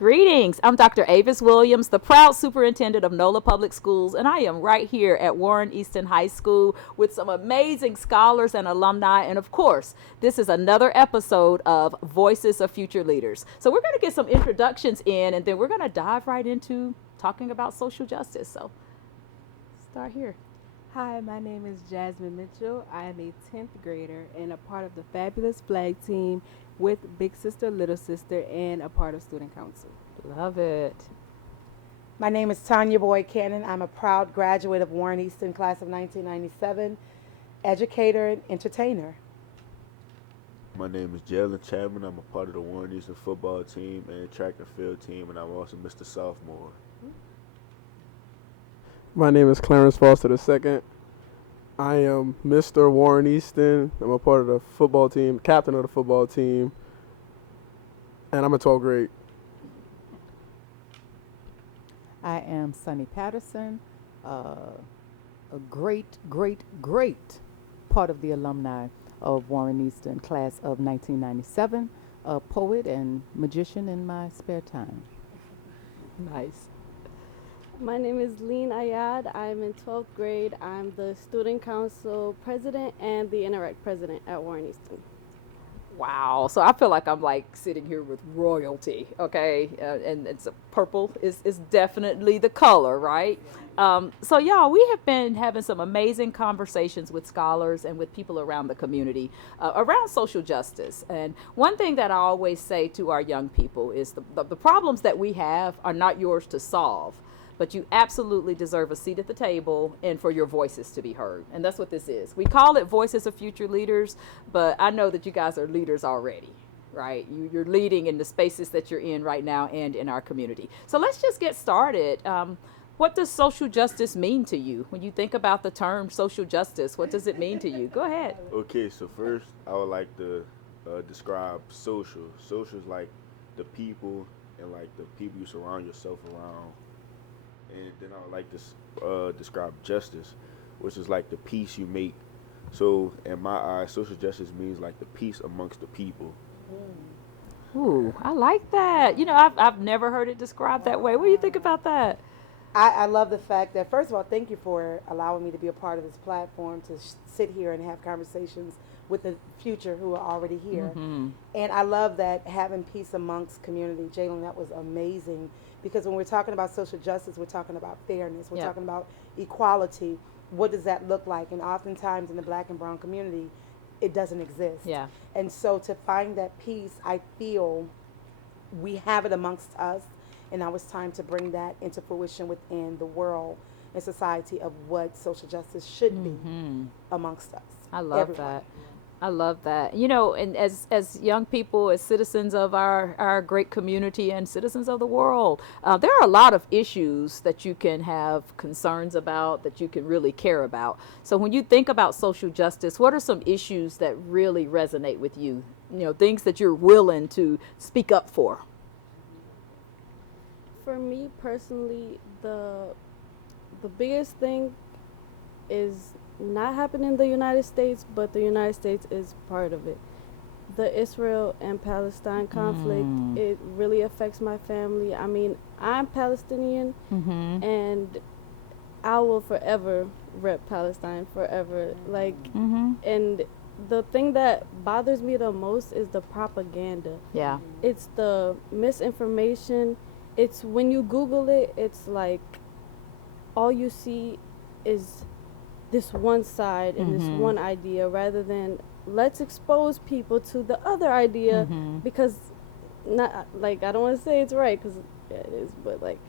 Greetings. I'm Dr. Avis Williams, the proud superintendent of NOLA Public Schools, and I am right here at Warren Easton High School with some amazing scholars and alumni. And of course, this is another episode of Voices of Future Leaders. So we're going to get some introductions in, and then we're going to dive right into talking about social justice. So start here. Hi, my name is Jasmine Mitchell. I am a 10th grader and a part of the fabulous flag team with Big Sister, Little Sister, and a part of Student Council. Love it. My name is Tonya Boyd Cannon. I'm a proud graduate of Warren Easton class of 1997, educator and entertainer. My name is Jalen Chapman. I'm a part of the Warren Easton football team and track and field team, and I'm also Mr. Sophomore. My name is Clarence Foster II. I am Mr. Warren Easton. I'm a part of the football team, captain of the football team, and I'm a 12th grade. I am Sunni Patterson, a great part of the alumni of Warren Easton, class of 1997, a poet and magician in my spare time. Nice. My name is Lean Ayad. I'm in 12th grade. I'm the Student Council president and the Interact president at Warren Easton. Wow. So I feel like I'm like sitting here with royalty, okay? And it's purple is definitely the color, right? So y'all, we have been having some amazing conversations with scholars and with people around the community around social justice. And one thing that I always say to our young people is the problems that we have are not yours to solve, but you absolutely deserve a seat at the table and for your voices to be heard. And that's what this is. We call it Voices of Future Leaders, but I know that you guys are leaders already, right? You're leading in the spaces that you're in right now and in our community. So let's just get started. What does social justice mean to you? When you think about the term social justice, what does it mean to you? Go ahead. Okay, so first I would like to describe social. Social is like the people and like the people you surround yourself around. And then I would like to describe justice, which is like the peace you make. So in my eyes, social justice means like the peace amongst the people. Ooh, I like that. You know, I've never heard it described that way. What do you think about that? I love the fact that, first of all, thank you for allowing me to be a part of this platform to sit here and have conversations with the future who are already here. Mm-hmm. And I love that having peace amongst community. Jalen, that was amazing. Because when we're talking about social justice, we're talking about fairness. We're talking about equality. What does that look like? And oftentimes in the black and brown community, it doesn't exist. Yeah. And so to find that peace, I feel we have it amongst us. And now it's time to bring that into fruition within the world and society of what social justice should be amongst us. I love that. I love that. You know, and as young people, as citizens of our great community and citizens of the world, there are a lot of issues that you can have concerns about, that you can really care about. So when you think about social justice, what are some issues that really resonate with you? You know, things that you're willing to speak up for. For me personally, the biggest thing is not happening in the United States, but the United States is part of it. The Israel and Palestine conflict, it really affects my family. I mean, I'm Palestinian, and I will forever rep Palestine, forever. Like, and the thing that bothers me the most is the propaganda. Yeah. It's the misinformation. It's when you Google it, it's like all you see is this one side and this one idea, rather than let's expose people to the other idea, because not like, I don't want to say it's right, because it is, but like,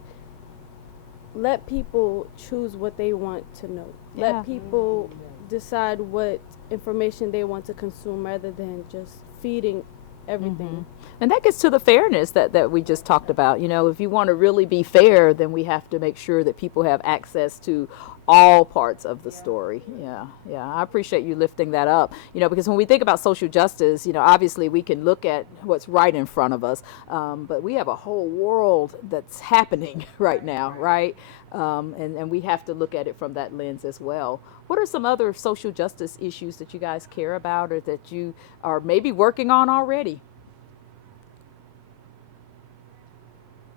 let people choose what they want to know. Let people decide what information they want to consume, rather than just feeding everything. And that gets to the fairness that we just talked about. You know, if you want to really be fair, then we have to make sure that people have access to all parts of the story. Yeah. I appreciate you lifting that up. You know, because when we think about social justice, you know, obviously we can look at what's right in front of us, but we have a whole world that's happening right now, right? And we have to look at it from that lens as well. What are some other social justice issues that you guys care about, or that you are maybe working on already?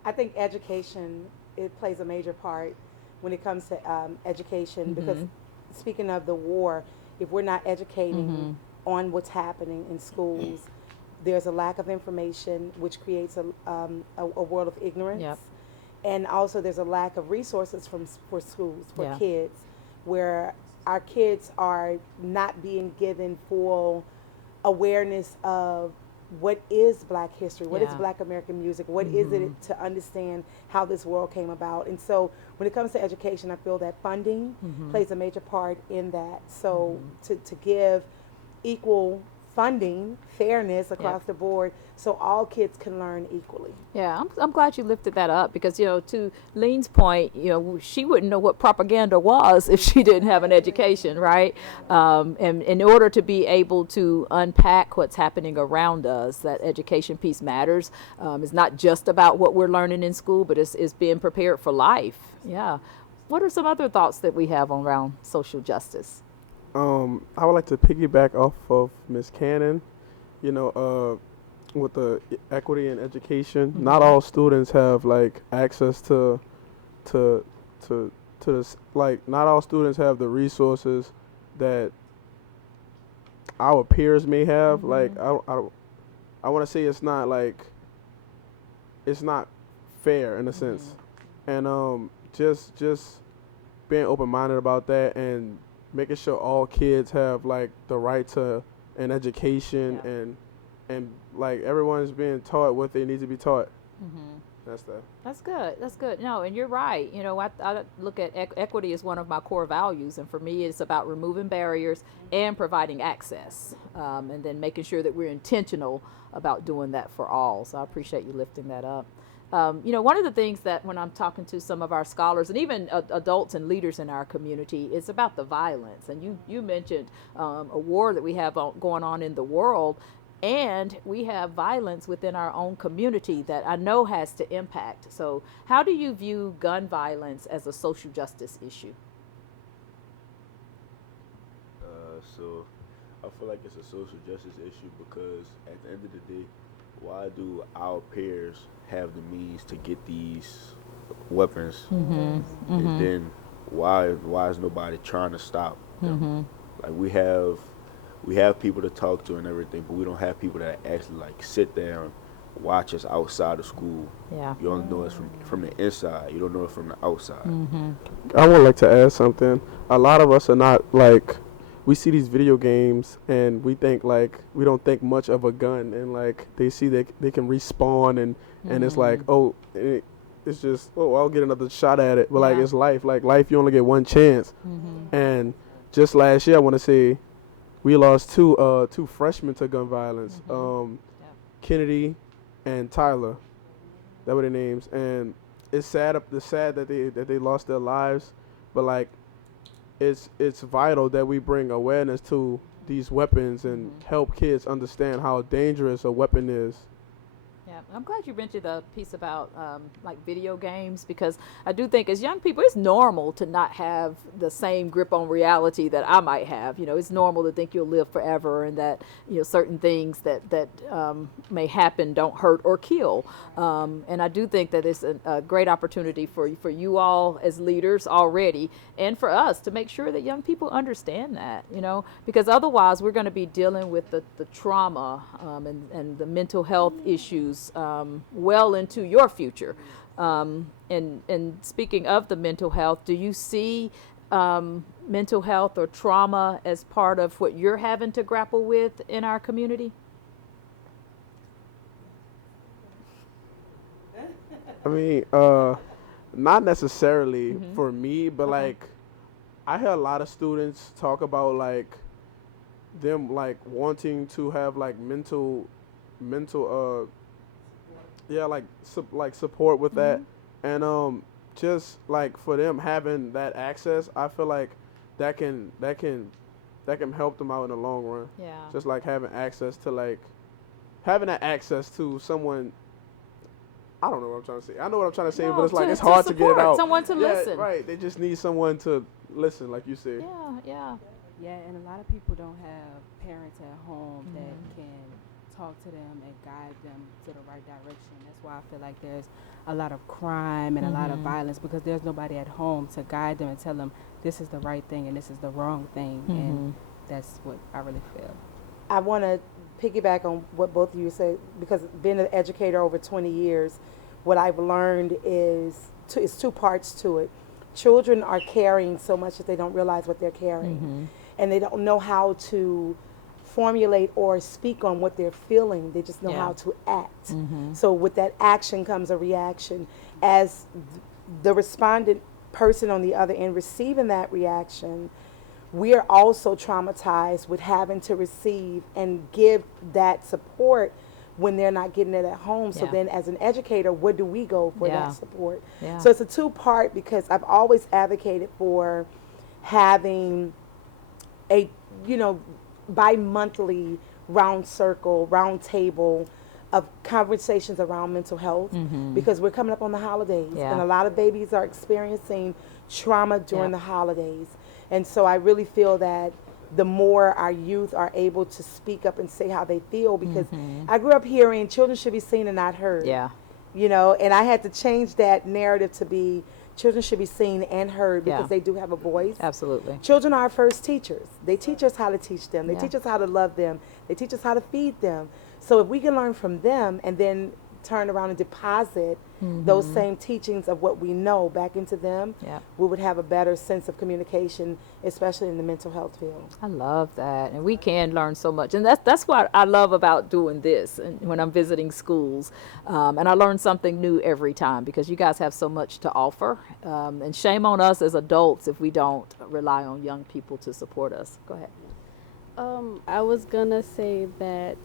I think education, it plays a major part when it comes to education, because speaking of the war, if we're not educating on what's happening in schools, there's a lack of information, which creates a world of ignorance. Yep. And also there's a lack of resources for schools, for Yeah. kids, where our kids are not being given full awareness of what is Black history, what is Yeah. Black American music, what is it to understand how this world came about. And so when it comes to education, I feel that funding plays a major part in that. So to give equal funding, fairness across the board, so all kids can learn equally. Yeah, I'm glad you lifted that up, because, you know, to Lean's point, you know, she wouldn't know what propaganda was if she didn't have an education, right? And in order to be able to unpack what's happening around us, that education piece matters. It's not just about what we're learning in school, but it's being prepared for life. Yeah. What are some other thoughts that we have around social justice? I would like to piggyback off of Ms. Cannon, you know, with the equity in education. Not all students have like access to this, like not all students have the resources that our peers may have. Like I want to say it's not fair in a sense, and just being open-minded about that and making sure all kids have like the right to an education, and like everyone's being taught what they need to be taught. That's that. That's good. That's good. No, and you're right. You know, I look at equity as one of my core values, and for me, it's about removing barriers and providing access, and then making sure that we're intentional about doing that for all. So I appreciate you lifting that up. You know, one of the things that when I'm talking to some of our scholars and even adults and leaders in our community, is about the violence. And you mentioned a war that we have going on in the world, and we have violence within our own community that I know has to impact. So how do you view gun violence as a social justice issue? So I feel like it's a social justice issue because at the end of the day, why do our peers have the means to get these weapons, and then why is nobody trying to stop them? Like we have people to talk to and everything, but we don't have people that actually like sit there and watch us outside of school. Yeah. You only know us from the inside. You don't know it from the outside. I would like to add something. A lot of us are not like, we see these video games and we think like, we don't think much of a gun, and like they see that they can respawn and it's like, oh, it's just, oh, I'll get another shot at it. But like, it's life. Like life, you only get one chance. And just last year, I want to say, we lost two freshmen to gun violence, Kennedy and Tyler. That were their names, and it's sad. It's sad that they lost their lives, but like, it's vital that we bring awareness to these weapons and help kids understand how dangerous a weapon is. Yeah, I'm glad you mentioned the piece about like video games, because I do think as young people, it's normal to not have the same grip on reality that I might have. You know, it's normal to think you'll live forever, and that, you know, certain things that may happen don't hurt or kill. And I do think that it's a great opportunity for you all as leaders already, and for us to make sure that young people understand that, you know, because otherwise we're going to be dealing with the trauma and the mental health issues well into your future. And speaking of the mental health, do you see mental health or trauma as part of what you're having to grapple with in our community? I mean, not necessarily for me, but like, I hear a lot of students talk about like them like wanting to have like mental support with that, and just like for them having that access, I feel like that can help them out in the long run. Yeah. Just like having that access to someone. I don't know what I'm trying to say. I know what I'm trying to say, but it's like it's hard to get it out. Someone to listen. Right. They just need someone to listen, like you said. Yeah. Yeah, and a lot of people don't have parents at home that can talk to them and guide them to the right direction. That's why I feel like there's a lot of crime and a lot of violence, because there's nobody at home to guide them and tell them this is the right thing and this is the wrong thing. And that's what I really feel. I want to piggyback on what both of you said, because being an educator over 20 years, what I've learned is it's two parts to it. Children are carrying so much that they don't realize what they're carrying, and they don't know how to formulate or speak on what they're feeling. They just know how to act. So with that action comes a reaction. As the respondent person on the other end receiving that reaction, we are also traumatized with having to receive and give that support when they're not getting it at home. So then as an educator, where do we go for that support? So it's a two-part, because I've always advocated for having a, bi-monthly round table of conversations around mental health, because we're coming up on the holidays, and a lot of babies are experiencing trauma during the holidays. And so I really feel that the more our youth are able to speak up and say how they feel, because I grew up hearing children should be seen and not heard. And I had to change that narrative to be children should be seen and heard, because they do have a voice. Absolutely. Children are our first teachers. They teach us how to teach them. They teach us how to love them. They teach us how to feed them. So if we can learn from them and then turn around and deposit those same teachings of what we know back into them, we would have a better sense of communication, especially in the mental health field. I love that, and we can learn so much, and that's what I love about doing this. And when I'm visiting schools, and I learn something new every time, because you guys have so much to offer, and shame on us as adults if we don't rely on young people to support us. Go ahead. I was gonna say that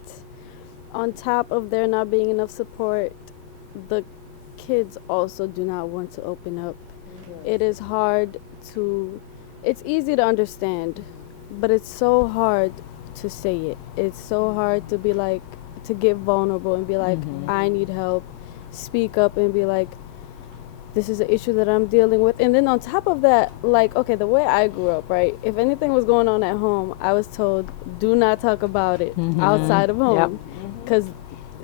on top of there not being enough support, the kids also do not want to open up. It is hard it's easy to understand, but it's so hard to say it. It's so hard to be like, to get vulnerable and be like, I need help, speak up and be like, this is an issue that I'm dealing with. And then on top of that, like, okay, the way I grew up, right, if anything was going on at home, I was told, do not talk about it outside of home, because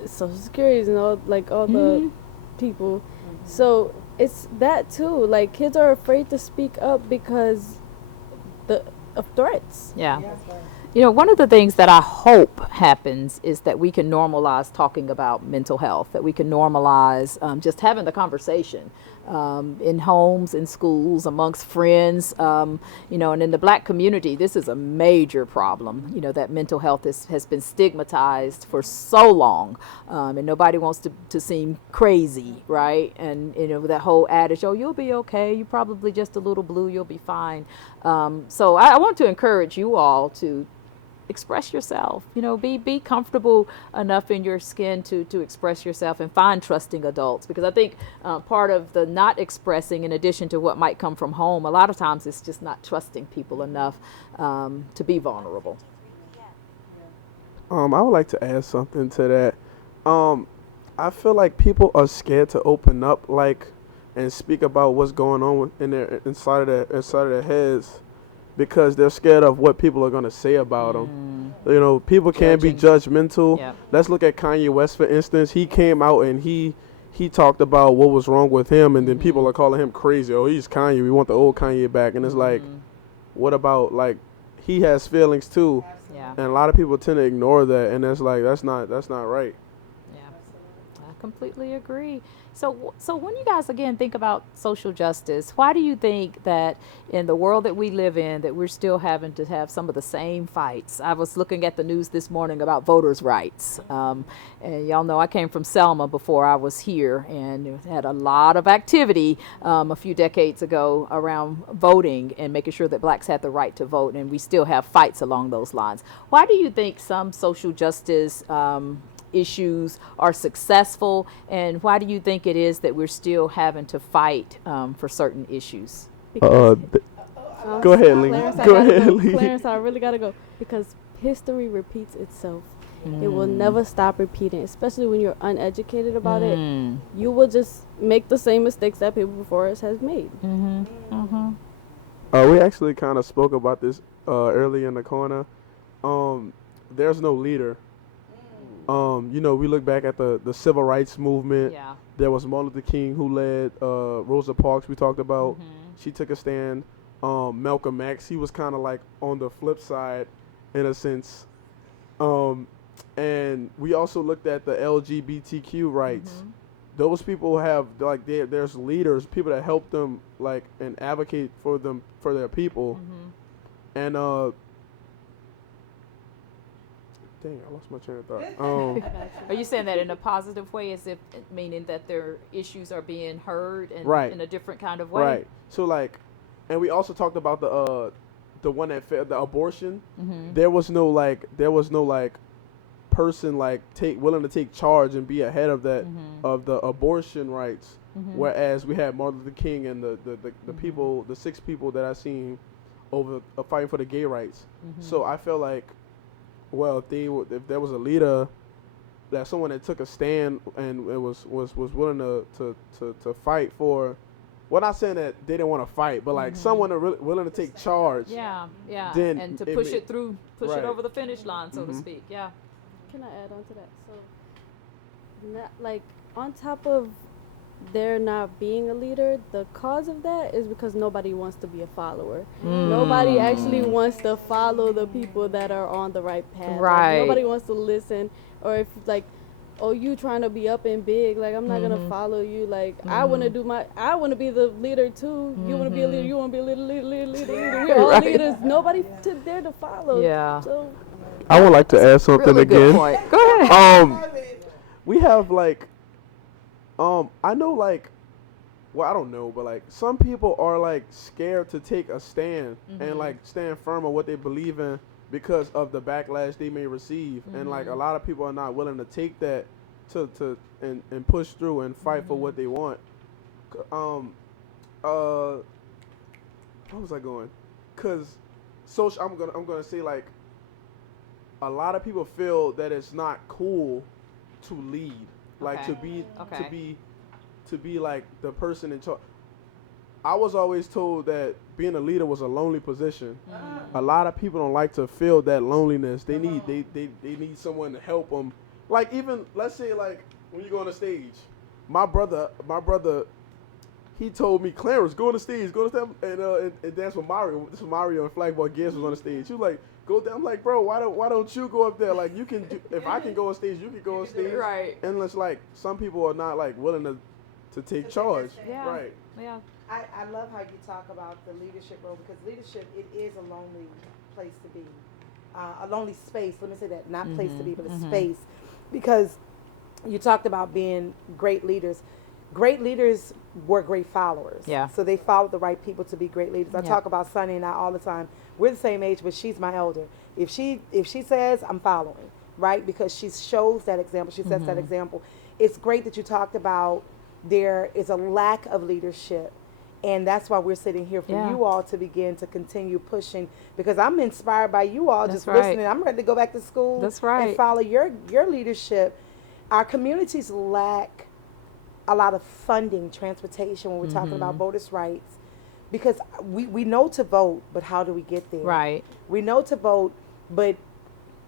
Social Security and all, like, all the people. So it's that too, like, kids are afraid to speak up because of threats. One of the things that I hope happens is that we can normalize talking about mental health, that we can normalize just having the conversation in homes, in schools, amongst friends, and in the Black community, this is a major problem, that mental health has been stigmatized for so long, and nobody wants to seem crazy, right? And, that whole adage, oh, you'll be okay, you're probably just a little blue, you'll be fine. So I want to encourage you all to express yourself, be comfortable enough in your skin to express yourself, and find trusting adults, because I think part of the not expressing, in addition to what might come from home, a lot of times it's just not trusting people enough to be vulnerable. I would like to add something to that. I feel like people are scared to open up, and speak about what's going on inside of their heads, because they're scared of what people are going to say about them. People can be judgmental. Let's look at Kanye West, for instance. He came out and he talked about what was wrong with him, and then people are calling him crazy. Oh, he's Kanye. We want the old Kanye back. And it's like, what about, he has feelings too. And a lot of people tend to ignore that, and it's like, that's not right. I completely agree. So when you guys, again, think about social justice, why do you think that in the world that we live in, that we're still having to have some of the same fights? I was looking at the news this morning about voters' rights. And y'all know I came from Selma before I was here, and had a lot of activity a few decades ago around voting and making sure that Blacks had the right to vote, and we still have fights along those lines. Why do you think some social justice issues are successful, and why do you think it is that we're still having to fight for certain issues? Go ahead, Lee. Go ahead, Lee. Clarence, I really gotta go, because history repeats itself. It will never stop repeating, especially when you're uneducated about it. You will just make the same mistakes that people before us has made. We actually kind of spoke about this early in the corner. There's no leader. You know, we look back at the civil rights movement. Yeah. There was Martin Luther King who led. Rosa Parks we talked about. She took a stand. Malcolm X, he was kind of like on the flip side, in a sense. And we also looked at the LGBTQ rights. Those people have like there's leaders, people that help them like and advocate for them for their people. And dang, I lost my train of thought. Are you saying that in a positive way, as if meaning that their issues are being heard and Right. in a different kind of way? Right. So like, and we also talked about the one that the abortion. There was no like person like willing to take charge and be ahead of that of the abortion rights. Whereas we had Martin Luther King and the people, the 6 people that I seen over fighting for the gay rights. So I felt like, well, if there was a leader, that someone that took a stand and it was willing to fight for. Well, not saying that they didn't want to fight, but like someone willing to take charge. Yeah, yeah, Then and to it push may- it through, push Right. it over the finish line, so to speak. Yeah. Can I add on to that? So, like, on top of there not being a leader, the cause of that is because nobody wants to be a follower. Nobody actually wants to follow the people that are on the right path. Like, Right. nobody wants to listen, or if like, oh, you trying to be up and big, like I'm not gonna follow you. Like I want to be the leader too. You want to be a leader. You want to be a leader. We're all Right. leaders. Nobody there to follow. Yeah. So I would like to add something Really again. good point. Go ahead. We have like, I know like, well, I don't know, but like some people are like scared to take a stand and like stand firm on what they believe in because of the backlash they may receive, and like a lot of people are not willing to take that and push through and fight for what they want. Where was I going? Cause I'm gonna say like, a lot of people feel that it's not cool to lead, like Okay. to be like the person in charge. I was always told that being a leader was a lonely position. A lot of people don't like to feel that loneliness. They need someone to help them. Like even let's say like when you go on the stage, my brother, he told me, Clarence, go on the stage, and dance with Mario. This was Mario and Flagball Gibbs was on the stage. He was like, go down. I'm like, bro, why don't you go up there? Like you can do, if I can go on stage, you can go on stage. Right. And it's like some people are not like willing to take charge. Yeah. Right. Yeah. I love how you talk about the leadership role, because leadership, it is a lonely place to be, a lonely space. Let me say that, not place to be, but a space, because you talked about being great leaders. Great leaders were great followers. Yeah. So they followed the right people to be great leaders. I Yeah. talk about Sunni and I all the time. We're the same age, but she's my elder. If she says, I'm following, right? Because she shows that example. She sets that example. It's great that you talked about there is a lack of leadership. And that's why we're sitting here for Yeah. you all to begin to continue pushing, because I'm inspired by you all That's just right. listening. I'm ready to go back to school That's right. and follow your leadership. Our communities lack a lot of funding, transportation, when we're talking about voters' rights, because we know to vote, but how do we get there? Right. We know to vote, but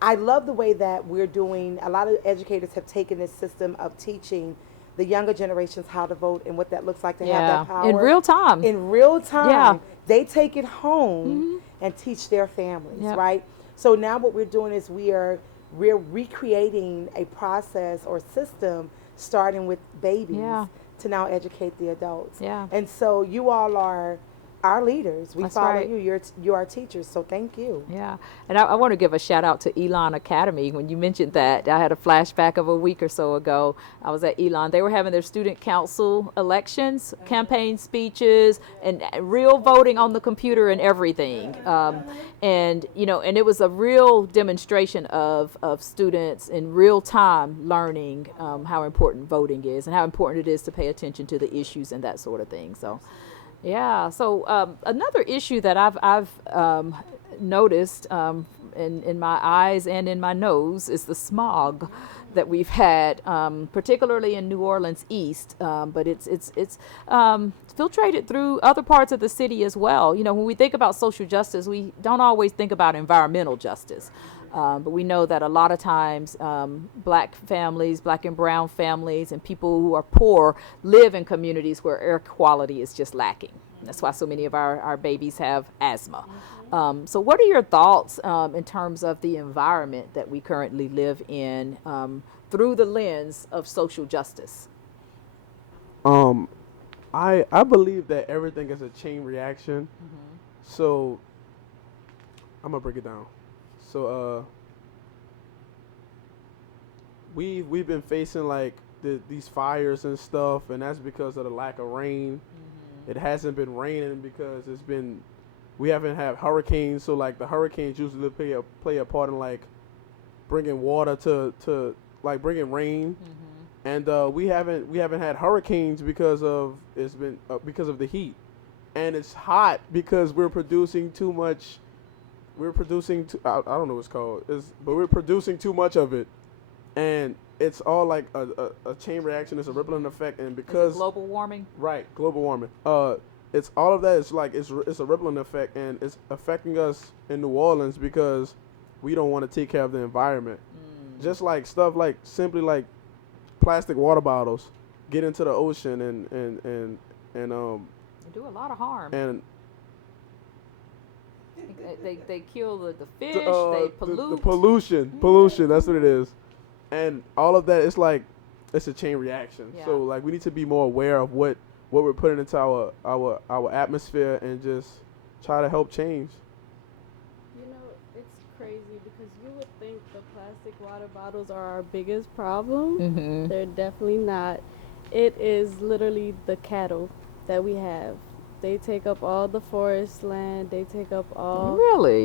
I love the way that we're doing. A lot of educators have taken this system of teaching the younger generations how to vote and what that looks like to have Yeah. that power. In real time. In real time. Yeah. They take it home and teach their families, Yep. right? So now what we're doing is we're recreating a process or system starting with babies Yeah. to now educate the adults. Yeah. And so you all are our leaders. We That's follow right. you. You're our teachers. So thank you. Yeah, and I want to give a shout out to Elon Academy. When you mentioned that, I had a flashback of a week or so ago. I was at Elon. They were having their student council elections, campaign speeches, and real voting on the computer and everything. And it was a real demonstration of students in real time learning how important voting is and how important it is to pay attention to the issues and that sort of thing. So. Yeah. So another issue that I've noticed in my eyes and in my nose is the smog that we've had, particularly in New Orleans East. But it's filtrated through other parts of the city as well. When we think about social justice, we don't always think about environmental justice. But we know that a lot of times black families, black and brown families, and people who are poor live in communities where air quality is just lacking. That's why so many of our babies have asthma. So what are your thoughts in terms of the environment that we currently live in through the lens of social justice? I believe that everything is a chain reaction. So I'm gonna break it down. So we've been facing like these fires and stuff, and that's because of the lack of rain. It hasn't been raining because we haven't had hurricanes. So like the hurricanes usually play a part in like bringing water to like bringing rain. And we haven't had hurricanes because of the heat, and it's hot because we're producing too much. I don't know what it's called, but we're producing too much of it, and it's all like a chain reaction. It's a rippling effect, and because global warming. Right, global warming. It's all of that. It's like it's a rippling effect, and it's affecting us in New Orleans because we don't want to take care of the environment. Just like stuff like simply like plastic water bottles get into the ocean and they do a lot of harm. And they kill the fish. They pollute. The pollution. That's what it is. And all of that, it's like it's a chain reaction. Yeah. So like we need to be more aware of what we're putting into our atmosphere and just try to help change. You know, it's crazy because you would think the plastic water bottles are our biggest problem. They're definitely not. It is literally the cattle that we have. They take up all the forest land. They take up all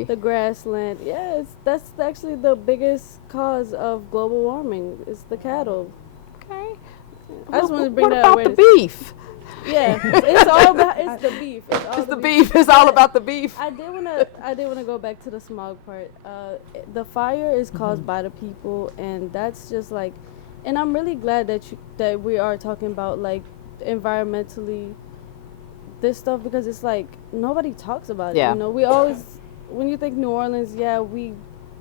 the grassland. Yes, that's actually the biggest cause of global warming. It's the cattle. Okay. I just wanted to bring what that about the beef? Yeah, it's all about the beef. It's the beef. It's all about the beef. I did wanna go back to the smog part. The fire is caused by the people, and that's just like, and I'm really glad that we are talking about like environmentally this stuff, because it's like nobody talks about it. You know, we always, when you think New Orleans, we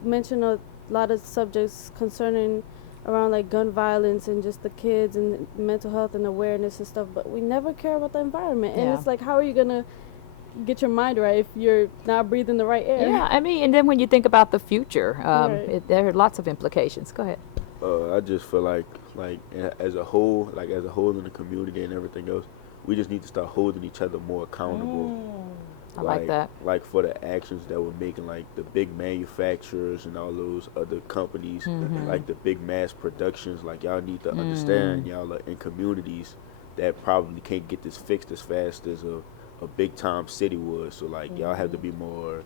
mention a lot of subjects concerning around like gun violence and just the kids and mental health and awareness and stuff, but we never care about the environment. And it's like, how are you gonna get your mind right if you're not breathing the right air? Yeah, I mean, and then when you think about the future, there are lots of implications. Go ahead. I just feel like as a whole in the community and everything else, we just need to start holding each other more accountable. I like that. Like for the actions that we're making, like the big manufacturers and all those other companies, like the big mass productions. Like y'all need to understand, y'all are in communities that probably can't get this fixed as fast as a big time city would. So like y'all have to be more,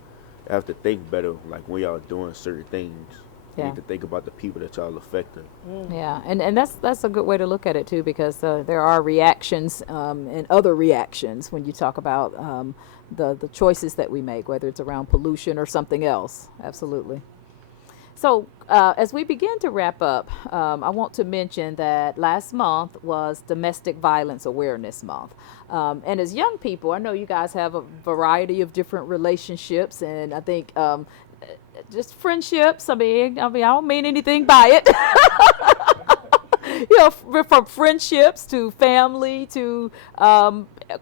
have to think better. Like when y'all doing certain things, you need to think about the people that y'all affecting. Yeah, and that's a good way to look at it too, because there are reactions and other reactions when you talk about the choices that we make, whether it's around pollution or something else. Absolutely. So as we begin to wrap up, I want to mention that last month was Domestic Violence Awareness Month. And as young people, I know you guys have a variety of different relationships, and I think just friendships. I mean, I don't mean anything by it. You know, from friendships to family to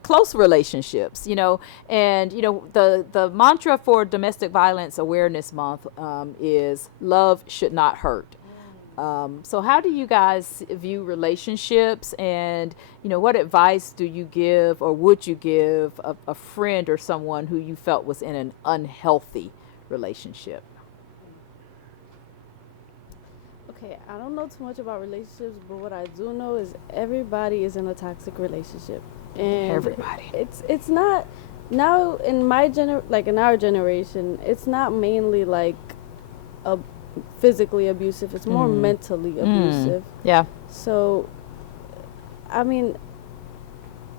close relationships, you know. And, you know, the mantra for Domestic Violence Awareness Month is love should not hurt. So how do you guys view relationships, and, you know, what advice do you give or would you give a friend or someone who you felt was in an unhealthy relationship? Okay, I don't know too much about relationships, but what I do know is everybody is in a toxic relationship, and everybody. It's not now in my in our generation. It's not mainly like a physically abusive. It's more mentally abusive. Yeah. So, I mean,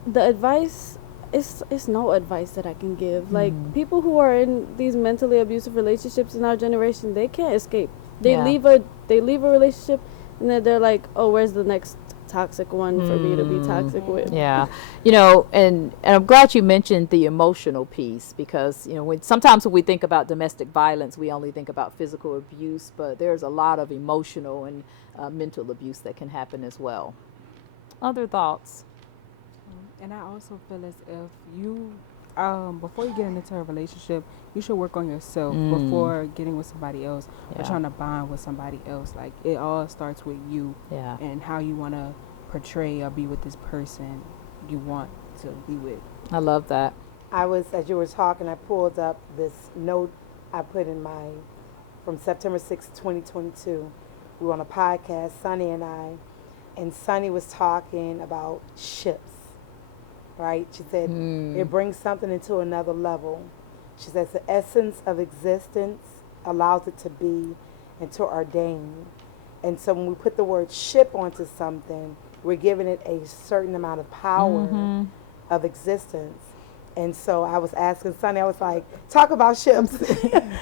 the advice. It's no advice that I can give. Like, people who are in these mentally abusive relationships in our generation, they can't escape. They leave a relationship, and then they're like, oh, where's the next toxic one for me to be toxic with. Yeah, you know, and I'm glad you mentioned the emotional piece, because, you know, sometimes when we think about domestic violence, we only think about physical abuse, but there's a lot of emotional and mental abuse that can happen as well. Other thoughts? And I also feel as if you, before you get into a relationship, you should work on yourself before getting with somebody else or trying to bond with somebody else. Like, it all starts with you and how you want to portray or be with this person you want to be with. I love that. As you were talking, I pulled up this note I put in from September 6, 2022. We were on a podcast, Sunny and I, and Sunny was talking about ships, right? She said, it brings something into another level. She says, the essence of existence allows it to be and to ordain. And so when we put the word ship onto something, we're giving it a certain amount of power of existence. And so I was asking Sunny, I was like, talk about ships.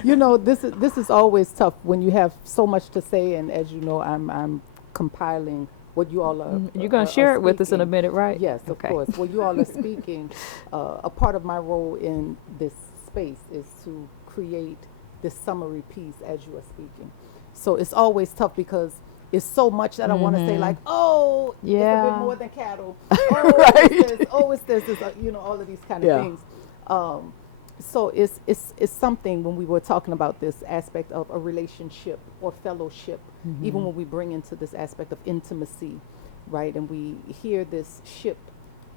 You know, this is always tough when you have so much to say, and as you know, I'm compiling what you all are. You're going to share it with us in a minute, right? Yes, of course. Well, you all are speaking. A part of my role in this space is to create this summary piece as you are speaking. So it's always tough because it's so much that I want to say, like, oh, it's a bit more than cattle. Oh, Right. it's this, you know, all of these kind of things. So it's something when we were talking about this aspect of a relationship or fellowship, even when we bring into this aspect of intimacy, right? And we hear this ship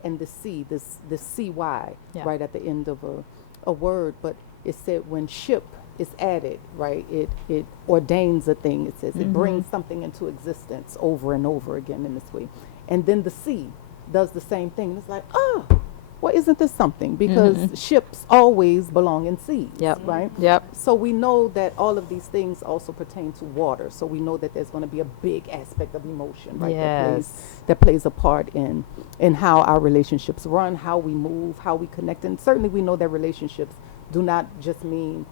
and the sea, this CY, right at the end of a word, but it said when ship is added, right, it ordains a thing. It says it brings something into existence over and over again in this way. And then the sea does the same thing. And it's like, oh, well, isn't this something? Because ships always belong in seas, right? Yep. So we know that all of these things also pertain to water. So we know that there's going to be a big aspect of emotion, right? Yes. That plays a part in how our relationships run, how we move, how we connect. And certainly we know that relationships do not just mean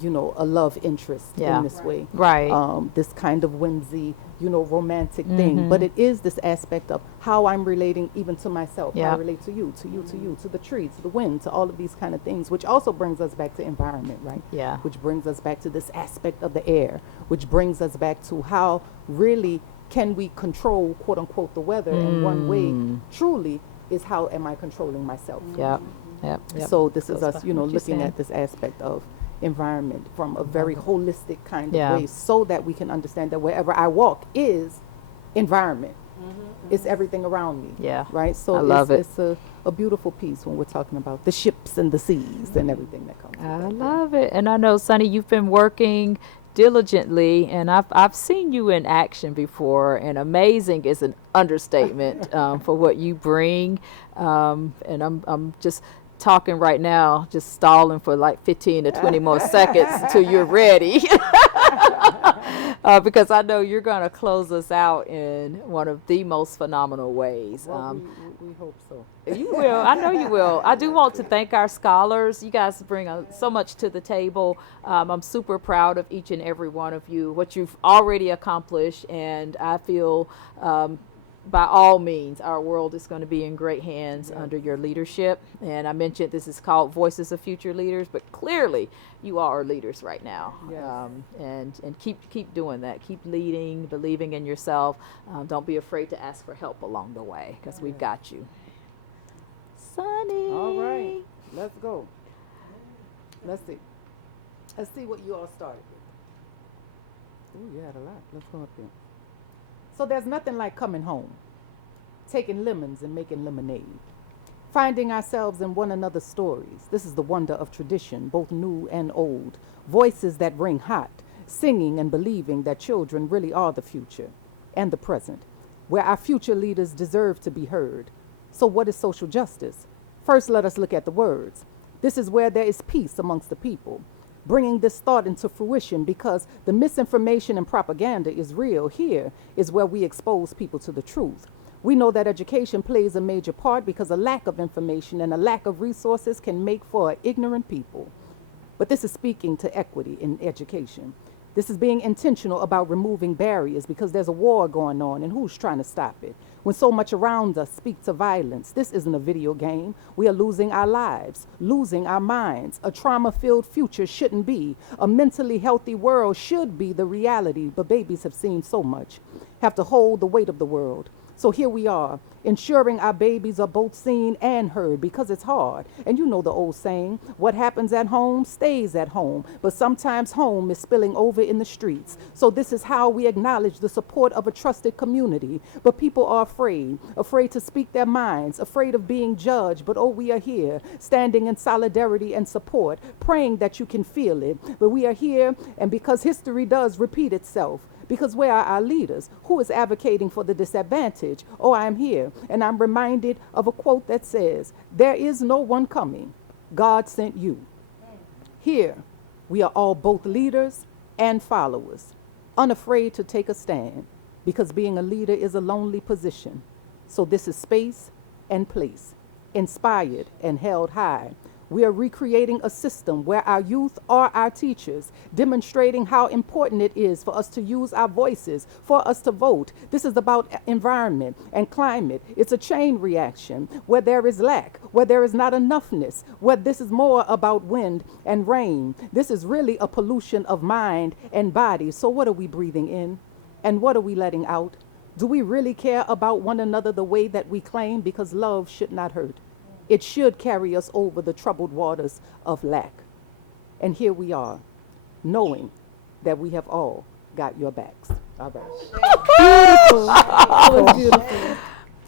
you know, a love interest in this way. Right. This kind of whimsy, you know, romantic thing. But it is this aspect of how I'm relating even to myself, how I relate to you, to the tree, to the wind, to all of these kind of things, which also brings us back to environment, right? Yeah. Which brings us back to this aspect of the air, which brings us back to how really can we control, quote unquote, the weather. And one way truly is how am I controlling myself? Yep. So this is Goes us, back you know, what you're looking saying. at this aspect of environment from a very holistic kind of way, so that we can understand that wherever I walk is environment. It's everything around me. Yeah. Right? So I love it. It's a beautiful piece when we're talking about the ships and the seas and everything that comes with I that. love it. And I know, Sunny, you've been working diligently, and I've seen you in action before, and amazing is an understatement for what you bring. And I'm just talking right now, just stalling for like 15 to 20 more seconds until you're ready. Because I know you're going to close us out in one of the most phenomenal ways. Well, we hope so. You will. I know you will. I do want to thank our scholars. You guys bring so much to the table. I'm super proud of each and every one of you, what you've already accomplished, and I feel by all means, our world is going to be in great hands under your leadership. And I mentioned this is called Voices of Future Leaders, but clearly you all are leaders right now. And keep doing that. Keep leading, believing in yourself. Don't be afraid to ask for help along the way, because we've got you. Sunny. All right, let's go. Let's see what you all started with. Ooh, you had a lot. Let's go up there. So there's nothing like coming home, taking lemons and making lemonade, finding ourselves in one another's stories. This is the wonder of tradition, both new and old. Voices that ring hot, singing and believing that children really are the future and the present, where our future leaders deserve to be heard. So what is social justice? First, let us look at the words. This is where there is peace amongst the people. Bringing this thought into fruition, because the misinformation and propaganda is real. Here is where we expose people to the truth. We know that education plays a major part, because a lack of information and a lack of resources can make for ignorant people. But this is speaking to equity in education. This is being intentional about removing barriers because there's a war going on, and who's trying to stop it? When so much around us speaks to violence, this isn't a video game. We are losing our lives, losing our minds. A trauma-filled future shouldn't be. A mentally healthy world should be the reality, but babies have seen so much, have to hold the weight of the world. So here we are, ensuring our babies are both seen and heard because it's hard. And you know the old saying, what happens at home stays at home, but sometimes home is spilling over in the streets. So this is how we acknowledge the support of a trusted community. But people are afraid to speak their minds, afraid of being judged. But oh, we are here, standing in solidarity and support, praying that you can feel it. But we are here, and because history does repeat itself, because where are our leaders? Who is advocating for the disadvantaged? Oh, I'm here, and I'm reminded of a quote that says, there is no one coming. God sent you. Here, we are all both leaders and followers, unafraid to take a stand, because being a leader is a lonely position. So this is space and place, inspired and held high. We are recreating a system where our youth are our teachers, demonstrating how important it is for us to use our voices, for us to vote. This is about environment and climate. It's a chain reaction where there is lack, where there is not enoughness, where this is more about wind and rain. This is really a pollution of mind and body. So what are we breathing in? And what are we letting out? Do we really care about one another the way that we claim? Because love should not hurt. It should carry us over the troubled waters of lack. And here we are, knowing that we have all got your backs. All right. Beautiful. That was beautiful.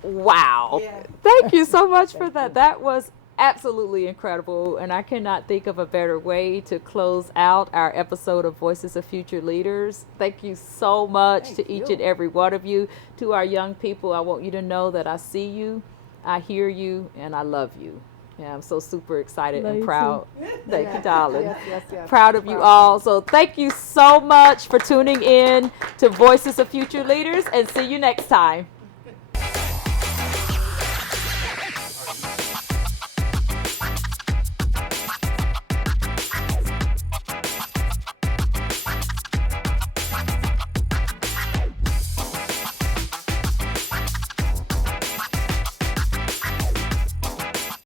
Wow. Yeah. Thank you so much for that. That was absolutely incredible. And I cannot think of a better way to close out our episode of Voices of Future Leaders. Thank you so much to each and every one of you. To our young people, I want you to know that I see you, I hear you, and I love you. Yeah, I'm so super excited Love and you proud. Thank you, darling. Yes. Proud of you all. So thank you so much for tuning in to Voices of Future Leaders, and see you next time.